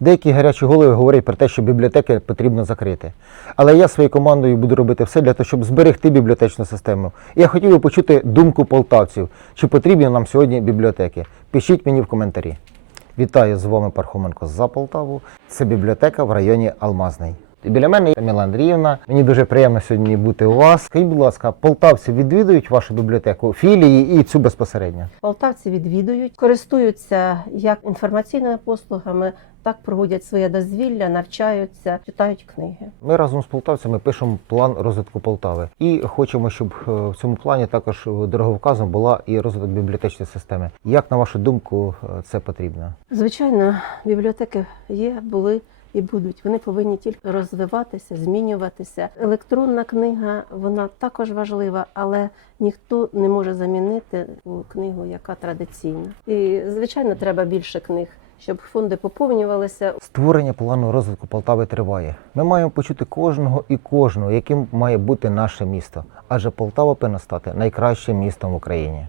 Деякі гарячі голови говорять про те, що бібліотеки потрібно закрити. Але я своєю командою буду робити все для того, щоб зберегти бібліотечну систему. І я хотів би почути думку полтавців, чи потрібні нам сьогодні бібліотеки. Пишіть мені в коментарі. Вітаю з вами Пархоменко за Полтаву. Це бібліотека в районі Алмазний. І біля мене є Міла Андріївна. Мені дуже приємно сьогодні бути у вас. Скажіть, будь ласка, полтавці відвідують вашу бібліотеку, філії і цю безпосередньо? Полтавці відвідують, користуються як інформаційними послугами, так проводять своє дозвілля, навчаються, читають книги. Ми разом з полтавцями пишемо план розвитку Полтави і хочемо, щоб е, в цьому плані також е, дороговказом була і розвиток бібліотечної системи. Як на вашу думку е, це потрібно? Звичайно, бібліотеки є, були і будуть. Вони повинні тільки розвиватися, змінюватися. Електронна книга вона також важлива, але ніхто не може замінити книгу, яка традиційна. І звичайно, треба більше книг, щоб фонди поповнювалися. Створення плану розвитку Полтави триває. Ми маємо почути кожного і кожного, яким має бути наше місто. Адже Полтава повинна стати найкращим містом в Україні.